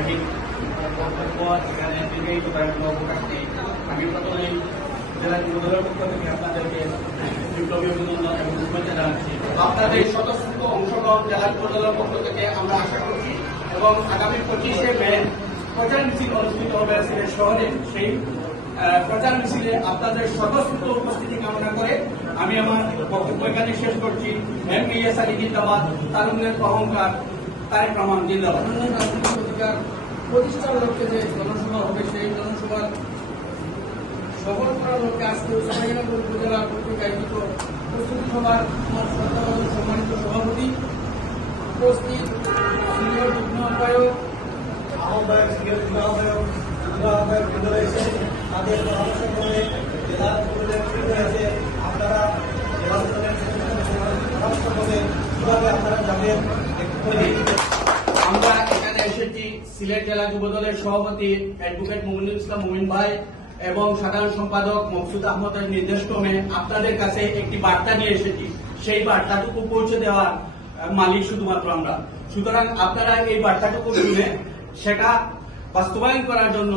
সঠিক বক্তব্য এখানে দীর্ঘায়িত করার কোনো অবকাশ নেই। আমি প্রথমেই জেলা যুবদলের পক্ষ থেকে আপনাদেরকে বিপ্লবী অভিনন্দন এবং শুভেচ্ছা জানাচ্ছি। আপনাদের স্বতঃস্ফূর্ত অংশগ্রহণ জেলা যুবদলের পক্ষ থেকে আমরা আশা করছি এবং আগামী 25শে মে প্রচার মিছিল অনুষ্ঠিত হবে সিলেট শহরে। সেই প্রচার মিছিলে আপনাদের স্বতঃস্ফূর্ত উপস্থিতি কামনা করে আমি আমার বক্তব্য এখানে শেষ করছি। এমপিএস আলী জিন্দাবাদ, তারুণ্যের অহংকার, তারেক রহমান জিন্দাবাদ। রাজনৈতিক অধিকার প্রতিষ্ঠার লক্ষ্যে যে জনসভা হবে সেই জনসভার সফল করার লক্ষ্যে আজকে উসমানীনগর উপজেলা কর্তৃক আয়োজিত প্রস্তুতি সভার আমার শ্রদ্ধাভাজন সম্মানিত সভাপতি, উপস্থিত সিনিয়র যুগ্ম আহ্বায়ক, সিনিয়র যুগ্ম আহ্বায়ক, যুগ্ম আহ্বায়ক বৃন্দ রয়েছে, তাদের পরামর্শ করে জেলা রয়েছে। আপনারা জেলা পরামর্শ করে কিভাবে আপনারা যাবেন আমরা এখানে এসেছি সিলেট জেলা যুবদলের সভাপতি অ্যাডভোকেট মুমিনুল ইসলাম মুমিন ভাই এবং সাধারণ সম্পাদক মকসুদ আহমদের নির্দেশক্রমে আপনাদের কাছে একটি বার্তা নিয়ে এসেছি। সেই বার্তাটুকু পৌঁছে দেওয়ার মালিক শুধুমাত্র আমরা। সুতরাং আপনারা এই বার্তাটুকু শুনে সেটা বাস্তবায়ন করার জন্য